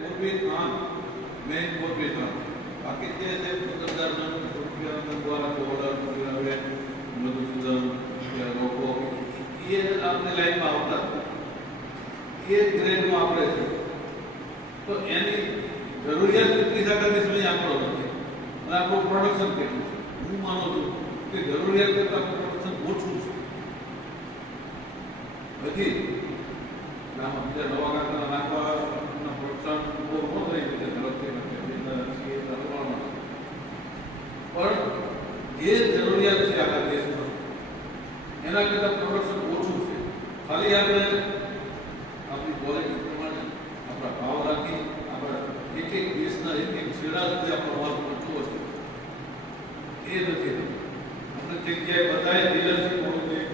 પૂર્વી ખાન મેઇન પૂર્વી ખાન બાકી જે છે 15,000 રૂપિયા દ્વારા ઓર્ડર હવે મધુસૂદન લોકો એ આપણી લાઈનમાં આવતા એ ગ્રેડમાં આપણે છે તો એની જરૂરિયાત કેટલી છે આગળની સમય આપણો નથી અને આપણું પ્રોડક્શન કેટલું છે હું માનું છું કે જરૂરિયાત કરતાં પ્રોડક્શન ઓછું છે હજી આમાં બીજા નવા કારખાના નાખવાના પ્રોત્સાહન બહુ ન થઈ શકે ઝડપથી પણ જે જરૂરિયાત છે આખા દેશમાં એના કરતાં પ્રોડક્શન ઓછું છે ખાલી આપણે આપણી ક્વોલિટી પ્રમાણે આપણા ભાવ રાખી આપણા એક એક દેશના એક એક છેડા સુધી આપણો માલ પહોંચવો છે એ નથી આપણે જગ્યાએ બધાએ ડીલરશીપ હોવું જોઈએ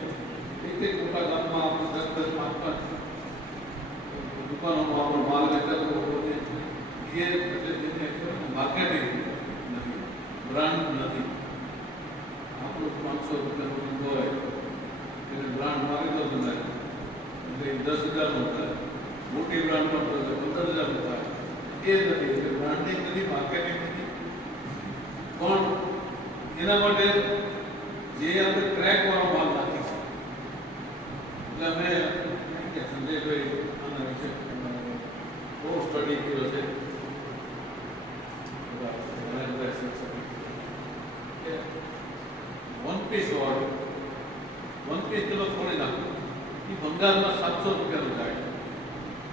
એક એક મોટા ગામમાં આપણે 10-10 દુકાનોમાં આપણો માલ વેચાતો હોવો જોઈએ એ માર્કેટિંગ નથી બ્રાન્ડ નથી આપણું 500 રૂપિયાનું હોય એને બ્રાન્ડ મારી દો બધા એટલે 10,000નો થાય મોટી બ્રાન્ડમાં 15,000નો થાય એ નથી એટલે બ્રાન્ડિંગ નથી માર્કેટિંગ નથી પણ એના માટે જે આપણે ટ્રેક વાળો માલ નાખીશું એટલે અમે સંજયભાઈ આના વિશે બહુ સ્ટડી કર્યો છે વન પીસ વાળો વન પીસ કિલો થોડી નાખો એ બંગાળમાં 700 રૂપિયાનો જાય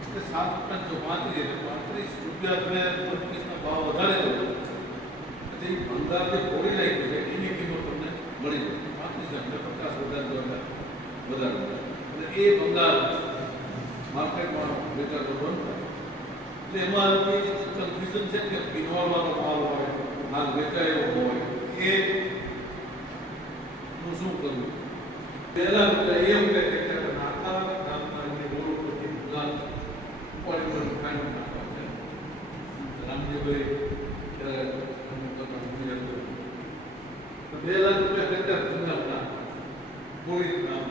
એટલે 7-35 રૂપિયા વન પીસનો ભાવ વધારે હોય એટલે એ બંગાળ જે થોડી લાગી છે એની કિંમત તમને મળી જાય 35,000 વધારે અને એ બંગાળ માર્કેટમાં વેચાતો બંધ થાય એટલે એમાં કન્ફ્યુઝન છે કે ઇન્વોલ્વવાનો માલ હોય માલ વેચાયો હોય એ હું શું કરું પહેલા એમ કહે કે નાતા ગામના જે રોડ પરથી ગુલાબ ઉપાડી ખાંડ નાખવા છે રામજીભાઈ ત્યારે 2 લાખ રૂપિયા હેક્ટર ગુલાબના પૂરી નામ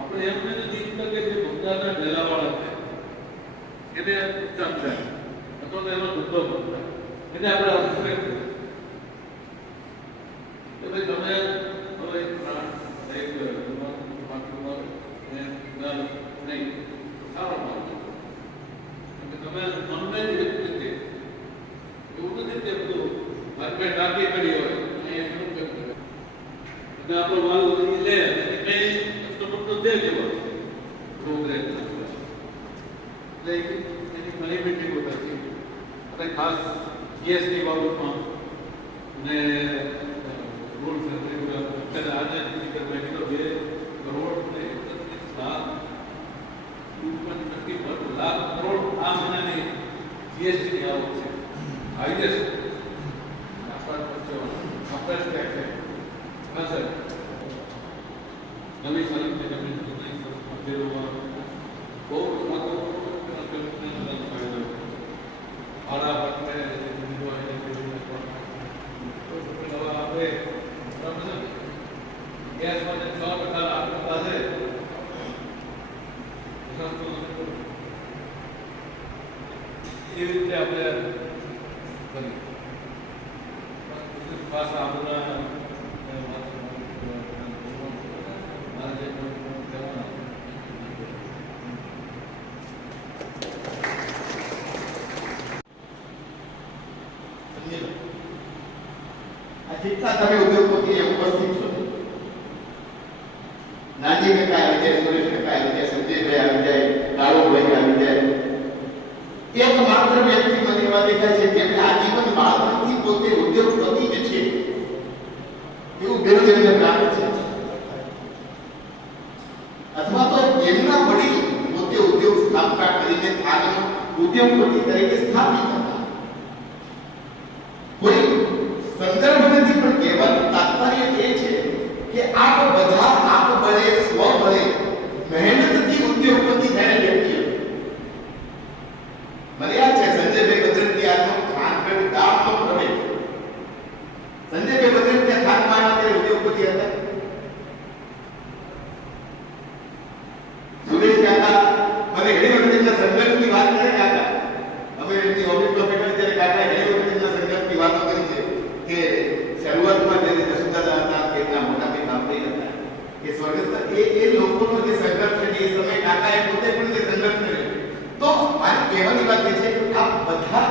આપણે એમ નથી કે જે બંગાળના ડેલાવાળા છે એને નુકસાન થાય અથવા તો એનો ધંધો બંધ થાય એને આપણે અપગ્રેડ કરીએ કે ભાઈ તમે હવે એક બ્રાન્ડ એક પાકીમાં નહીં સારો માલ છે તમે મનને જ વ્યક્ત રીતે એવું નથી કે બધું માર્કેટ ટાંકી કરી હોય અહીંયા શું કેમ કરે અને આપણો માલ લે કસ્ટમર તો દે કેવો પ્રોગ્રેસ એટલે એની ઘણી મીટિંગો થતી અને ખાસ ગેસની બાબતમાં અને રૂલ્સ એન્ડ રેગ્યુલેશન આજે નક્કી તો 2 કરોડ ને 31 લાખ કરોડ આ મહિનાની જીએસટી આવક છે હાઈએસ્ટ આપણે ટેક્સ છે હા સર નવી સર્વિસની જમીન મંદિરોમાં બહુ ફાયદો ભાડા પટને આપણે ગેસમાં 6% આપતા છે એવી રીતે આપણે કરીએ ખાસ આ બધા जितना તમે ઉદ્યોગપતિ ઉપસ્થિત છો નાજી કાકા આવી જાય સુરેશ કાકા આવી જાય સંજયભાઈ આવી જાય કાળુભાઈ આવી જાય એક માત્ર વ્યક્તિ મને એવા દેખાય છે જેમને આજીવન બાળપણથી પોતે ઉદ્યોગપતિ જ છે એવું બિરુદ એમને પ્રાપ્ત છે અથવા તો એમના વડીલ સ્થાપિત હતા. કોઈ સંદર્ભ નથી, પણ કહેવાનું તાત્પર્ય એ છે કે આપ બધા આપ બળે સ્વ બળે મહેનતથી ઉદ્યોગપતિ થયેલ વ્યક્તિઓ મને યાદ છે સંજયભાઈ બદ્રકિયાનો ખાનગઢ ગામનો પ્રવેશ. સંજયભાઈ બદ્રકિયા ખાનમાં આવ્યા ત્યારે ઉદ્યોગપતિ હતા. સુરેશ કાકા મને ઘણી વખત એમના સંઘર્ષની વાત કરે. કાકા અમે એમની ઓફિસમાં બેઠા ત્યારે કાકા ઘણી વખત એમના સંઘર્ષની વાતો કરી છે કે શરૂઆતમાં જ્યારે જસુદાદા હતા કેટલા મોટા ભાઈ બાપડી હતા કે સ્વર્ગસ્થ એ લોકોનો જે સંઘર્ષ છે એ સમય કાકાએ પોતે પણ જે સંઘર્ષ કર્યો. તો મારી કહેવાની વાત એ છે કે આ બધા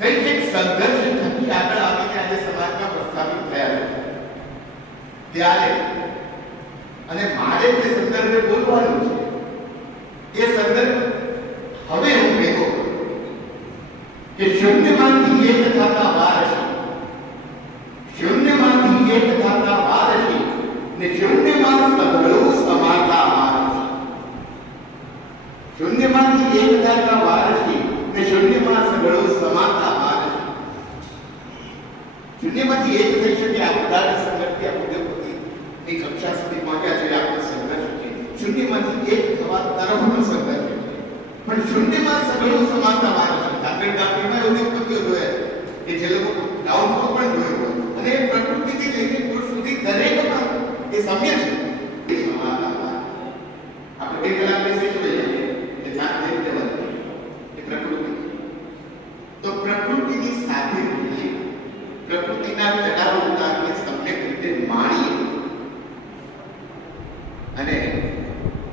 કંઈક એક સંઘર્ષ થકી આગળ આવીને આજે સમાજમાં પ્રસ્થાપિત થયા છે. ત્યારે અને મારે જે સંદર્ભે બોલવાનું છે એ સંદર્ભ હવે હું ભેગો કે શૂન્યમાંથી એક થતા વારસી, શૂન્યમાંથી એક થતા વારસી ને શૂન્યમાં સઘળું સમાતા વારસી. શૂન્યમાંથી એક થતા વારસી ને શૂન્યમાં સઘળું સમાતા વારસી. શૂન્યમાંથી એક થઈ શકે આ બધા સંગઠિત ઉદ્યોગપતિ ની કક્ષા સુધી પહોંચ્યા છે. આપણો સંઘર્ષ છે શૂન્યમાંથી એક થવા તરફનો સંઘર્ષ છે. પણ શૂન્યમાં સઘળું સમાતા વારસી. આગળ ગામમાં ઉદ્યોગપતિઓ જોયા કે જે લોકો ડાઉનફોલ પણ જોયો અને પ્રકૃતિથી લઈને પુરુષ સુધી દરેકમાં એ સમ્ય છે. આપણે બે કલાક બેસી જોઈએ કે જાત રીતે વધે એ પ્રકૃતિ. તો પ્રકૃતિની સાથે રહીએ, પ્રકૃતિના ચડાવ ઉતારને સમ્યક રીતે માણીએ. અને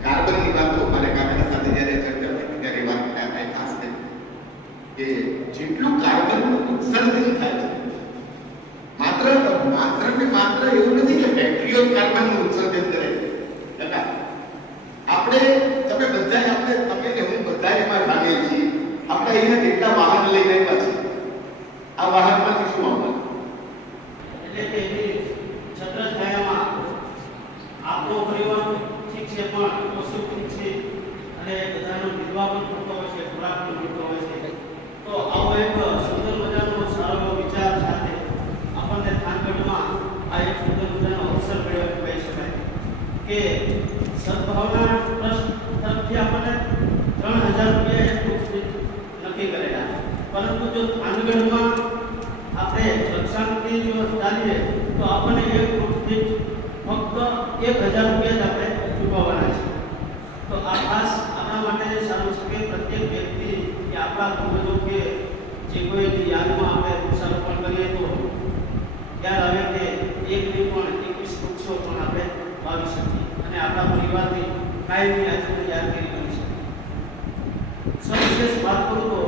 કાર્બનની વાતો મારે કાકાના સાથે જ્યારે ચર્ચા થઈ ત્યારે વાત થાય ખાસ કરી કે જેટલું કાર્બનનું ઉત્સર્જન થાય છે માત્ર એવું નથી કે ફેક્ટરીઓ કાર્બનનું ઉત્સર્જન કરે છે. આપણે તમે ને હું બધા એમાં સામેલ છીએ. આપણે અહીંયા કેટલા વાહન લઈને આવ્યા છે, આ વાહનમાંથી શું આવવાનું એટલે કે એની છત્રછાયામાં આપણો પરિવાર ઠીક છે પણ પશુ ઠીક છે અને બધાનો નિર્વાહ પણ થતો હોય છે, ખોરાક પણ મળતો હોય છે. તો આવો એક સુંદર મજાનો સારો એવો વિચાર સાથે આપણને થાનગઢમાં આ એક સુંદર મજાનો અવસર મળ્યો કહી શકાય કે સદભાવના ટ્રસ્ટ તરફથી આપણને 3000 રૂપિયા એક નક્કી કરેલા. પરંતુ જો થાનગઢમાં આપણે રક્ષાંતિ જો ચાલીએ તો આપણને એક રૂપથી ફક્ત 1000 રૂપિયા જ આપણે ચૂકવવાના છે. તો આ ખાસ આપણા માટે સારું છે કે પ્રત્યેક વ્યક્તિ કે આપણા પૂર્વજો કે જે કોઈ યાદમાં આપણે વૃક્ષારોપણ કરીએ તો યાદ આવે કે એક નહીં પણ 21 વૃક્ષો પણ આપણે વાવી શકીએ અને આપણા પરિવારની કાયમી આજની યાદગીરી કરી શકીએ. સવિશેષ વાત કરું તો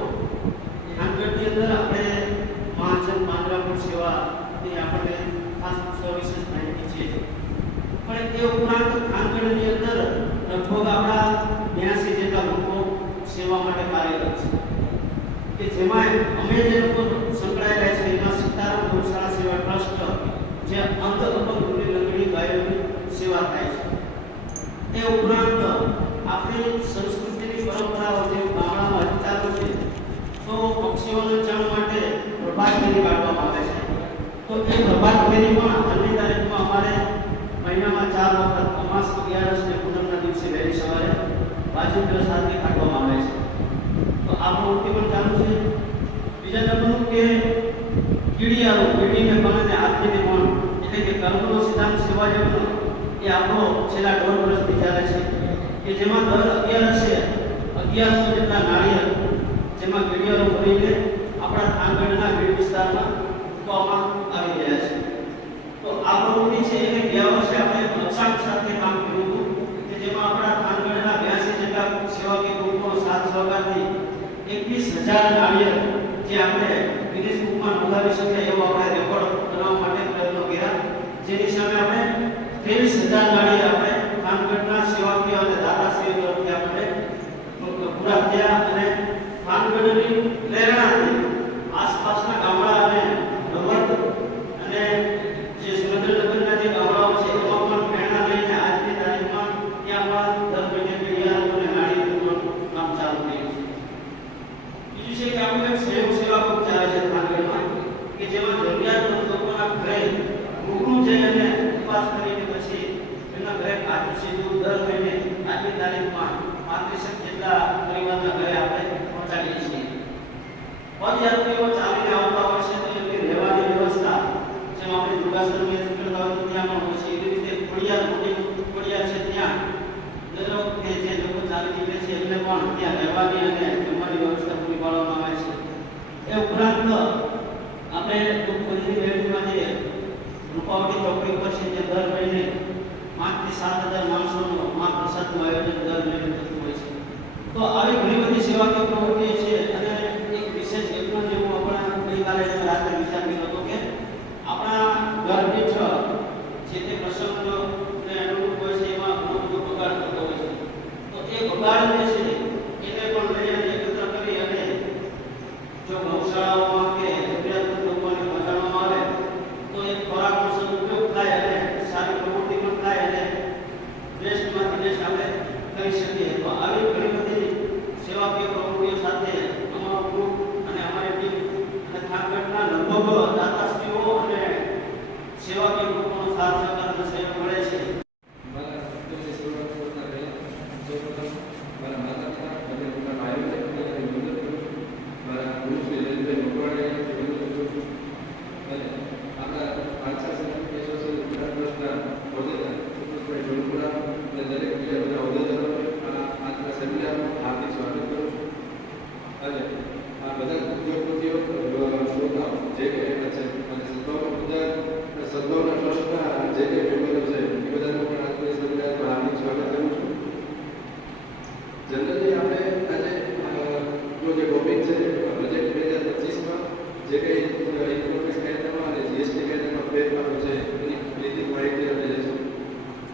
થાનગઢની અંદર આપણે મહાજન પાંજરાપોળ સેવાની આપણને ખાસ સવિશેષ માહિતી છે. પણ એ ઉપરાંત થાનગઢની અંદર લગભગ આપણા 82 જેટલા લોકો સેવા માટે કાર્યરત છે કે જેમાં અમે જે લોકો સંકળાયેલા છે એમાં સીતારામ ગૌશાળા સેવા ટ્રસ્ટ જે અંધ અપંગ લંગડી ગાયોની સેવા થાય છે. એ ઉપરાંત આપણી સંસ્કૃતિની પરંપરાઓ જે ગામડામાં હચાલો છે તો પક્ષીઓના ચણ માટે પ્રભાત ફેરી કાઢવામાં આવે છે. તો એ પ્રભાત ફેરી પણ આજની તારીખમાં અમારે મહિનામાં 4 વખત અમાસ 11 અને પૂનમના દિવસે વહેલી સવારે વાજિંત્ર સાથે કાઢવામાં આવે છે. તો આ પ્રવૃત્તિ પણ ચાલુ છે. બીજા નંબરનું કે કીડીને કણને હાથીને પણ એટલે કે કર્મનો સિદ્ધાંત સેવા જેવો એ આપણો છેલ્લા 1.5 વર્ષથી ચાલે છે કે જેમાં દર 1100 જેટલા નાળિયેર જેમાં કીડીયારો ભરીને આપણા થાનગઢના ભીડ વિસ્તારમાં મૂકવામાં આવી રહ્યા છે. તો આ પ્રવૃત્તિ છે એને ગયા વર્ષે આપણે લક્ષાંક સાથે કામ કર્યું હતું કે જેમાં આપણા થાનગઢના 82 જેટલા સેવાકીય ગ્રુપો સાથ સહકારથી 21000 નાળિયેર જે આપણે ગિનિસ બુકમાં નોંધાવી શકીએ એવો આપણે રેકોર્ડ બનાવવા માટે પ્રયત્નો કર્યા. જેની સામે આપણે 23000 નાળિયેર આપણે થાનગઢના સેવાકીય અને દાતાશ્રીઓ તરફથી આપણે પૂરા થયા. અને થાનગઢની પ્રેરણાથી આસપાસના ગામડા અને નવરત અને જે સુરેન્દ્રનગરના જે ગામડાઓ છે એમાં પણ પ્રેરણા લઈને આજની તારીખમાં ત્યાં પણ દર મહિને કીડિયારો અને નાળિયેરનું કામ ચાલુ થયું છે. બીજું છે કે આપણે એક સ્વયં સેવા ગ્રુપ ચાલે છે ધાંગધ્રામાં કે જેમાં જરૂરિયાતમંદ લોકોના ઘરે રૂબરૂ જઈ અને તપાસ કરીને પછી એમના ઘરે કાચું સીધું દર મહિને આજની તારીખમાં 35 જેટલા પરિવારના ઘરે આપણે પહોંચાડીએ છીએ. પદયાત્રીઓ ચાલીને આવતા હોય છે તો એમની રહેવાની વ્યવસ્થા જેમ આપણે દુર્ગાસન કરતા હોય ત્યાં પણ હોય છે એવી રીતે ખોડિયાર મોટી ખોડિયાર છે ત્યાં દરેક કે જે લોકો ચાલી નીકળે છે એમને પણ ત્યાં રહેવાની અને જમવાની વ્યવસ્થા પૂરી પાડવામાં આવે છે. એ ઉપરાંત આપણે દુઃખની મેળવીમાં જે રૂપાવટી ચોકડી પર છે જે દર મહિને 5 થી 7,000 માણસોનો મહાપ્રસાદનું આયોજન દર મહિને થતું હોય છે. તો આવી ઘણી બધી સેવાકીય પ્રવૃત્તિઓ છે અને એક વિશેષ એટલો જ હું આપણા ગઈકાલે રાત્રે વિચાર કર્યો હતો કે આપણા ઘર દીઠ જે તે પ્રસંગને અનુરૂપ હોય છે એમાં ઘણો બધો બગાડ થતો હોય છે. તો એ બગાડ જે છે એને પણ લઈ અને એકત્ર કરી અને જો ગૌશાળાઓમાં કે જરૂરિયાતમંદ લોકોને પહોંચાડવામાં આવે તો એક ખોરાકનો સદુપયોગ થાય અને સારી પ્રવૃત્તિ પણ થાય અને દેશમાંથી દેશ આપણે કરી શકીએ. તો આવી ઘણી બધી સેવાકીય પ્રવૃત્તિઓ સાથે અમારો ગ્રુપ અને અમારી ટીમ અને ધાંગધ્રાના લગભગ દાતાશ્રીઓ અને સેવાકીય ગ્રુપોનો સાથ સહકાર અને સહયોગ મળે છે. મારા ઉદ્દેશ્ય શરૂઆત કરતા પહેલા સૌપ્રથમ મારા માતા પિતા અને મોટા ભાઈઓને મદદ કરું, મારા ગુરુ શ્રી જયંતભાઈ મકવાણીને મદદ કરું છું અને આપણા પાંચસા સંગઠન એસોસિએશન ગુજરાત ટ્રસ્ટના હોદ્દેદાર સુભાષભાઈ ઢોલપુરા અને દરેક બીજા બધા હોદ્દેદારોને આજના સેમિનારમાં હાર્દિક સ્વાગત કરું છું. અને આ બધા ઉદ્યોગપતિઓ શ્રોતાઓ જે કંઈ છે અને સદભાવના ટ્રસ્ટના જે કંઈ મેમ્બરો છે એ બધાનું પણ આજની સેમિનારમાં હાર્દિક સ્વાગત કરું છું. જનરલી આપણે આજે જો જે ટોપિક છે બજેટ 2025માં જે કંઈ ઇન્કમ ટેક્સ કાયદામાં અને જીએસટી કાયદામાં ફેરફારો છે એની લીધી માહિતી આપણે લઈશું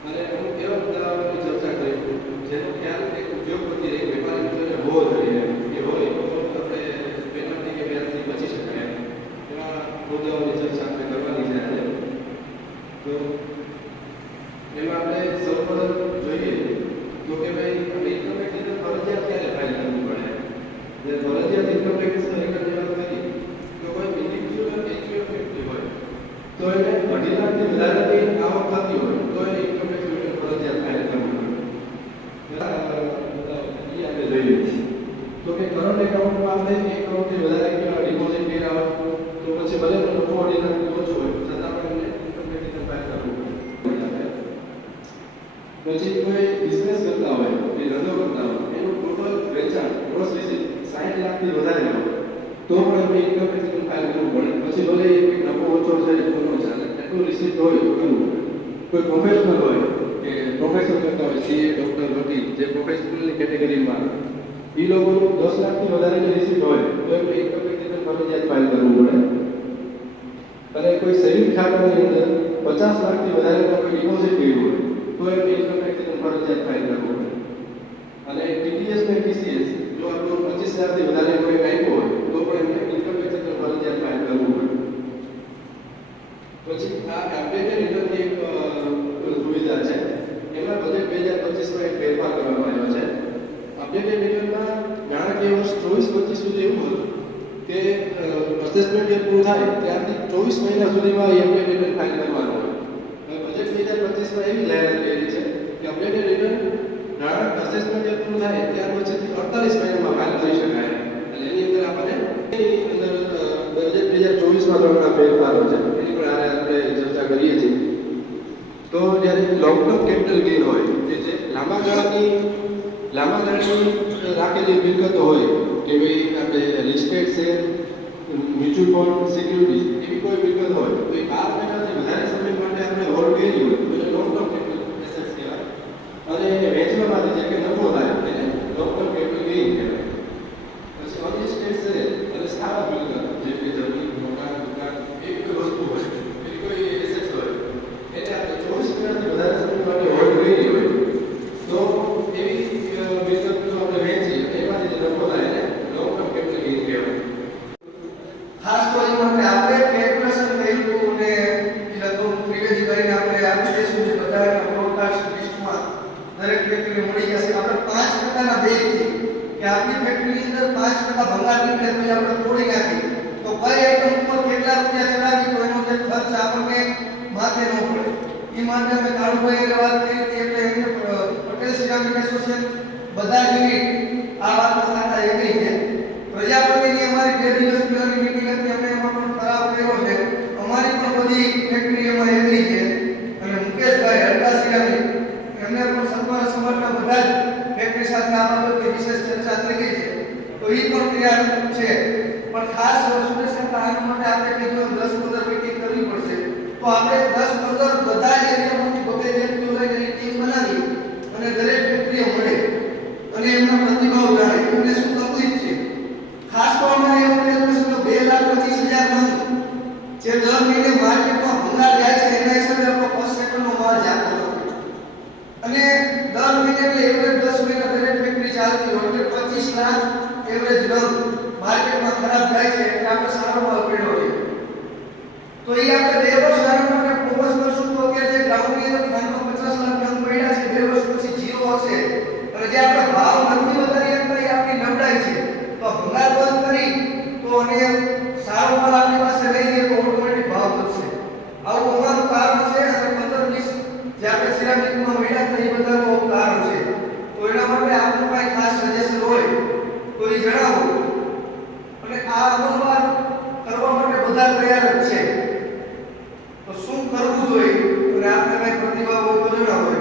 અને અમુક એવા મુદ્દાઓની ચર્ચા કરીશું જેનો ખ્યાલ એક ઉદ્યોગપતિ એક વેપારી મિત્રને હોવો જોઈએ કે હોય તો આપણે પેનલ્ટી કે વ્યાજથી બચી શકાય એવા મુદ્દાઓની ચર્ચા આપણે કરવાની છે આજે. તો એમાં આપણે સૌપ્રથમ જોઈએ તો કે ભાઈ ઇન્કમ ટેક્સ ફરજિયાત ક્યારે ફાઇલ કરવું પડે. જે ફરજિયાત ઇન્કમ ટેક્સ રેકર્ડની વાત કરી તો કોઈ ઇન્ડિવિજ્યુઅલ એચયુએફ વ્યક્તિ હોય તો એને 2.5 લાખથી વધારેની આવક થતી હોય તો એને ઇન્કમ ટેક્સ રિટર્ન ફરજિયાત ફાઇલ કરવું પડે. આપણે જોઈએ તો કે કરંટ એકાઉન્ટમાં આપણે 1 કરોડથી વધારે ડિપોઝિટ કર્યા હોય તો પછી ભલે નફો 2.5 લાખથી ઓછો હોય છતાં પણ એને ઇન્કમ ટેક્સ રિટર્ન ફાઇલ કરવું પડે. પછી કોઈ બિઝનેસ કરતા હોય કે ધંધો કરતા હોય એનું ટોટલ વેચાણ ગ્રોસ રિસીટ 60 લાખથી વધારે હોય તો પણ આપણે ઇન્કમ ટેક્સ રિટર્ન ફાઇલ કરવું પડે. પછી ભલે નફો ઓછો છે તો ન ચાલે, એટલું રિસીટ હોય તો કરવું પડે. કોઈ પ્રોફેશનલ હોય કે પ્રોફેશનલ કરતા હોય સીએ, ડોક્ટર, વકીલ જે પ્રોફેશનલની કેટેગરીમાં એ લોકોનું 10 લાખથી વધારેની રિસીટ હોય તો એમને ઇન્કમ ટેક્સ રિટર્ન ફરજિયાત ફાઇલ કરવું પડે. અને કોઈ સેવિંગ ખાતાની અંદર 50 લાખથી વધારેનો કોઈ ડિપોઝિટ કર્યું હોય તો એમને ઇન્કમ ટેક્સ રિટર્ન ફરજિયાત ફાઇલ કરવું પડે. અને ટીડીએસ ને ટીસીએસ જો આપણું 25,000થી વધારે કોઈ આપ્યો હોય તો પણ એમને ઇન્કમ ટેક્સ રિટર્ન ફરજિયાત ફાઇલ કરવું પડે. પછી આ અપડેટેડ રિટર્નની એક સુવિધા છે એમાં બજેટ 2025માં એક ફેરફાર કરવામાં આવ્યો છે. અપડેટેડ રિટર્નમાં નાણાકીય વર્ષ 24-25 સુધી એવું હતું કે અસેસમેન્ટ યર પૂરું થાય ત્યારથી 24 મહિના સુધીમાં એ અપડેટેડ રિટર્ન ફાઇલ કરવાનું હોય. હવે બજેટ 2025માં એવી જાહેરાત કરેલી છે કે અપડેટેડ રિટર્ન નાણાં અસેસમેન્ટ યર પૂરું થાય ત્યાર પછીથી 48 મહિનામાં ફાઇલ કરી શકાય. એટલે એની અંદર આપણને બજેટ 2024માં થવાના ફેરફારો છે એની પણ આપણે ચર્ચા કરીએ છીએ. તો જ્યારે લોંગ ટર્મ કેપિટલ ગેઇન હોય કે જે લાંબા ગાળાની રાખેલી મિલકતો હોય કે ભાઈ આપણે listed share, mutual fund, securities એવી કોઈ મિલકત હોય તો એ 12 મહિનાથી વધારે સમય માટે આપણે હોલ્ડ કરી હોય તો એને લોંગ ટર્મ કેપિટલ એસેટ્સ કહેવાય. અને વેચવામાંથી જે કે નફો થાય એને લોંગ ટર્મ કેપિટલ ગેઇન કહેવાય. પછી અનલિસ્ટેડ શેર અને સ્થાવર મિલકત જે કે જમીન, મકાન, દુકાન એવી કોઈ વસ્તુ હોય એવી કોઈ એસેટ્સ હોય એને આપણે 24 મહિનાથી વધારે સમય માટે હોલ્ડ કરી હોય તો એવી મિલકત જો આપણે વેચી અને એમાંથી જે નફો થાય એને લોંગ ટર્મ કેપિટલ ગેઇન કહેવાય. ખાસ તો એમાં આપણે કેલ્ક્યુલેશન કર્યું અને એ લગભગ ત્રિવેદી કરીને આપણે આપી દઈશું જે બધાના બ્રોડકાસ્ટ લિસ્ટમાં દરેક વ્યક્તિને મળી જશે. આપણે 5 પ્રકારના બેઝ છે કે આપણી ફેક્ટરીની અંદર 5% ભંગાર નીકળે તો આપણે તોડી નાખી તો કઈ આઈટમ ઉપર કેટલા રૂપિયા ચડાવી તો એનો જે ખર્ચ આપણને માથે ન પડે. એ માટે અમે કાળુભાઈ વાત કરી હતી એટલે એમને પટેલ સિરામિક એસોસિએશન બધા યુનિટ આ વાતમાં સાથે એગ્રી છે. પ્રજાપતિની અમારી 2 દિવસ પહેલાની મીટિંગ હતી, અમે એમાં પણ ખરાબ કર્યો છે. અમારી પણ બધી ફેક્ટરી એમાં એગ્રી છે અને મુકેશભાઈ હરકા સિરામિક એમને પણ સત્વર સમર્થન બધા જ ફેક્ટરી સાથે આ બાબતે વિશેષ ચર્ચા થઈ ગઈ છે તો એ પણ તૈયાર છે. પણ ખાસ સુરેશ કાકા આ માટે આપણે કીધું 10-15 મીટિંગ કરવી પડશે તો આપણે 10-15 બધા જ એરિયામાંથી બબે વ્યક્તિઓ લઈને ટીમ બનાવી અને દરેક ફેક્ટરીએ મળે અને એમના પ્રતિભાવ જાણે એમને શું તકલીફ છે. ખાસ તો અમારે એવું કહેવું છે કે 2,25,000 મણ જે દર મહિને માર્કેટમાં ભંગાર જાય છે એના હિસાબે આપણો ફર્સ્ટ સેકન્ડનો માલ જાતો નથી અને દર મહિને એટલે એવરેજ 10 મહિના દરેક ફેક્ટરી ચાલતી હોય એટલે 25 લાખ એવરેજ ડન માર્કેટમાં ખરાબ થાય છે એટલે આપણે સારો ભાવ પડ્યો છે. તો એ આપણે 2 વર્ષ આના માટે ફોકસ કરશું તો કે જે ગ્રાઉન્ડની અંદર 50 લાખ ટન પડ્યા છે 2 વર્ષ પછી જીરો હશે અને જે આપણે ભાવ નથી વધારી શકતા એ આપણી નબળાઈ છે. તો ભંગાર બંધ કરી તો અને સારો માલ આપણી પાસે લઈએ તો ઓટોમેટિક ભાવ વધશે. આવું અમારું કારણ છે અને 15-20 જે આપણે સિરામિકમાં મળ્યા છે એ બધાનું કારણ છે. તો એના માટે આપનું કોઈ ખાસ સજેશન હોય તો એ જણાવો અને આ અમલમાં કરવા માટે બધા તૈયાર જ છે તો શું કરવું જોઈએ અને આપણે કઈ પ્રતિભાવ હોય તો જણાવો.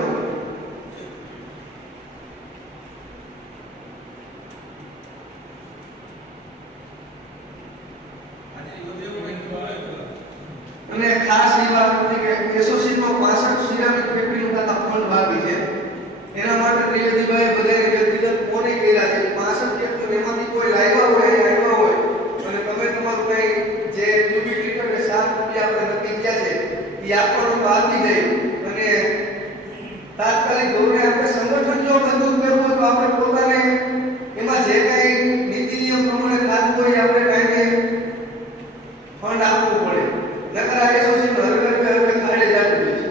અને ખાસ એ વાત હતી કે એસોસિએશનમાં 65 સિરામિક ફેક્ટરીનું ખાતા ફંડ બાકી છે એના માટે ત્રિવેદીભાઈ બધાને વ્યક્તિગત ફોન કર્યા છે 65 ફેક્ટરી એમાંથી કોઈ લાવ્યા હોય અને તમે તમારું કઈ જે ક્યુબિક મીટર કે 7 રૂપિયા આપણે નક્કી થયા છે એ આપણને આપી દે અને તાત્કાલિક ધોરણે આપણે સંગઠન જો મજબૂત કરવું હોય તો આપણે પોતાને એમાં જે કઈ નીતિ નિયમ પ્રમાણે થતું હોય આપણે કાંઈને ફંડ આપવું પડે. નકર આ એસોસિએશન હર ખાડે જાતું હોય છે.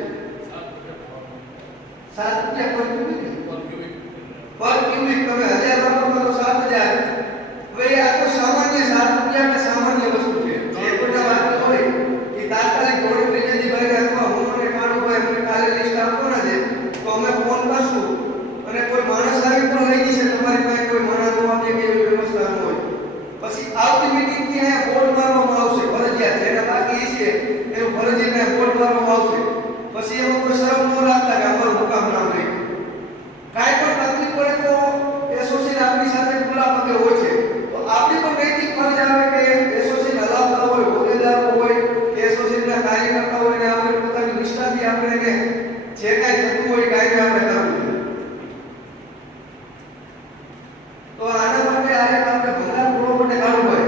7 રૂપિયા પર ક્યુબિક તમે 1000 વાપરો તો 7000. હવે આ તો સામાન્ય 7 રૂપિયા કે સામાન્ય વસ્તુ છે. જે કોઈ વાત હોય એ તાત્કાલિક ધોરણે ત્રિવેદીભાઈને અથવા હું અને કાળુભાઈ અમને કાલે લિસ્ટ આપવાના છે તો અમે ફોન કરશું અને કોઈ માણસ આવી પણ લઈ જશે. તમારી પાસે કોઈ માણસ હોવા કે એવી વ્યવસ્થા ન હોય પછી આવતી મીટિંગ થી અહીંયા બોર્ડ મારવામાં આવશે ફરજિયાત જેને બાકી છે એનું ફરજિયાત બોર્ડ મારવામાં આવશે. પછી એમાં કોઈ શરમ ન રાખતા કે અમારું હુકામ નામ નહીં કાંઈ પણ તકલીફ પડે તો એસોસિએશન આપણી સાથે ખુલ્લા પગે હોય છે તો આપણી પણ નૈતિક ફરજ આવે કે એસોસિએશન હલાવતા હોય હોદ્દેદારો હોય એસોસિએશનના કાર્યકર્તા હોય ને આપણે પોતાની નિષ્ઠાથી આપણે એને જે કાંઈ થતું હોય કાંઈ આપણે કરવું. તો આના માટે આપણે ભંગાર પૂરો માટે કાઢવું હોય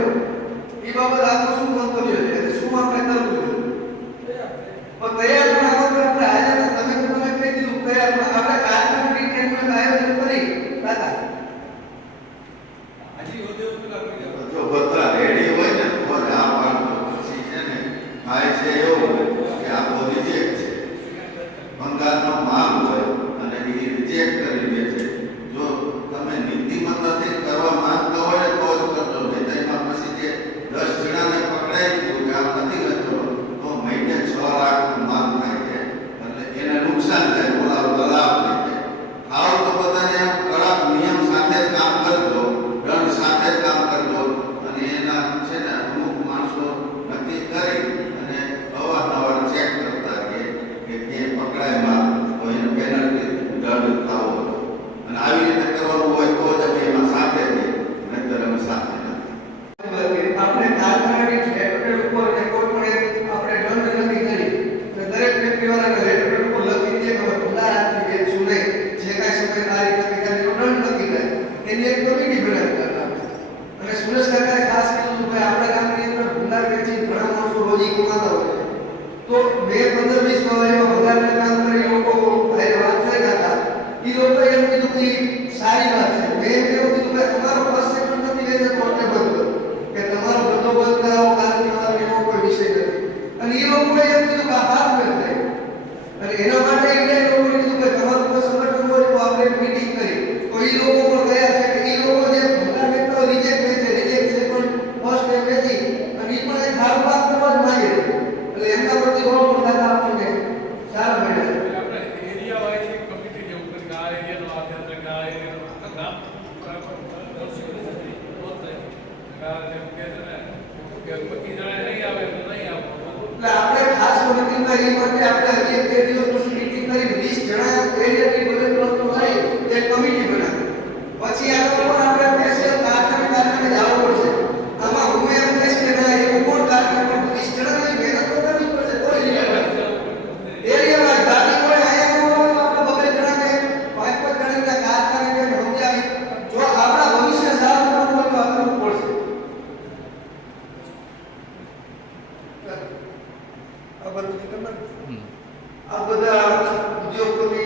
એ બાબત આપનું શું મંતવ્ય છે અને શું આપણે કરવું જોઈએ? પણ તૈયાર પણ આપણે હાજર તમે કહી દીધું તૈયાર પણ આપણે કારખાનાની ટ્રેનનું આયોજન કરી દાદા જો બધા રેડી હોય ને તો આ પાડો પછી છે ને થાય છે એવું કે આ બોલી જે છે બંગાળનો માલ હોય અને એ રિજેક્ટ કરી દે છે. જો તમે નીતિમત્તાથી કરવા માંગતા હોય તો જ કરજો નહીં તો એમાં પછી જે 10 જણાને પકડાઈ દીધું કે આમ નથી કરતો તો મહિને 6 લાખનો માલ થાય છે એટલે એને નુકસાન થાય બોલાવો લાભ થાય. આવ તો બધાને કડક નિયમ સાથે કામ કરજો દંડ સાથે કામ કરજો અને એના છે ને અમુક માણસો નક્કી કરી અને અવારનવાર ચેક કરતા કે પકડાય માલ તો એને પેનલ્ટી દંડ થવો અને આવી રીતે કરવાનું હોય તો જ અમે એમાં સાથે છીએ નહીંતર અમે સાથે નથી. આપણે કારખાનાની રેટ ઉપર ને કોઈ પણ આપણે દંડ નથી કરી તો દરેક ફેક્ટરીવાળાને રેટ ઉપર લખી દે કે ભંગાર આપી દે શું નહીં જે કાંઈ સમય તારીખ નક્કી થાય એનો દંડ નક્કી થાય એની એક કમિટી બનાવી કરતા અને સુરેશ કાકાએ ખાસ કીધું કે આપણા ગામની અંદર ભંગાર વેચી ઘણા માણસો રોજી કમાતા હોય તો 2-15-20 એવા ભંગારના કામ કરી લોકો ભાઈ વાત થઈ હતા એ લોકો એમ કીધું કે સારી વાત છે. મેં એવું કીધું કે તમારો ફર્સ્ટ સેકન્ડ નથી વેચે તો એટલે બંધ કે તમારો ધંધો બંધ કરાવો કારખાના એવો કોઈ વિષય નથી અને એ લોકોએ એમ કીધું કે હાથ મેં થાય અને એના માટે એ લોકોએ કીધું કે તમારું કોઈ સંગઠન હોય તો આપણે મીટિંગ કરી તો એ લોકો પણ ગયા છે કે એ લોકો જે ભંગાર વેચતા રિજેક્ટ કે 25 જણા નહીં આવે તો નહીં આપો. એટલે આપણે ખાસ મીટિંગમાં એ માટે આપણે એક બે દિવસ પછી મીટિંગ કરી 20 જણા એરિયાની બજેટ પ્રોગ્રામ હોય એક કમિટી બનાવી પછી આ લોકો આપણે સ્પેશિયલ કારખાને જવું પડશે. આમાં હું એમ કહીશ કે ના એવું કોણ કારખાને 20 જણાની મહેનત તો કરવી પડશે કોઈ એરિયામાં ગાડી હોય અહીંયા આપણે બબે જણાને 5-5 જણાના કારખાને જઈને સમજાવી જો આપણા ભવિષ્ય સારું કરવું હોય તો આ કરવું પડશે. આ બધા ઉદ્યોગપતિ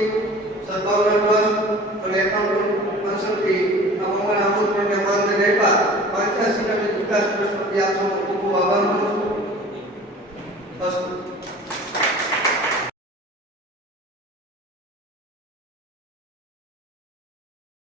સદભાવના ટ્રસ્ટ અને એકાઉન્ટન્ટ કન્સલ્ટી અમારા આમંત્રણને માન્ય આપ્યા 85 વિકાસ ટ્રસ્ટ વતી આપ સૌનો ખૂબ ખૂબ આભાર માનું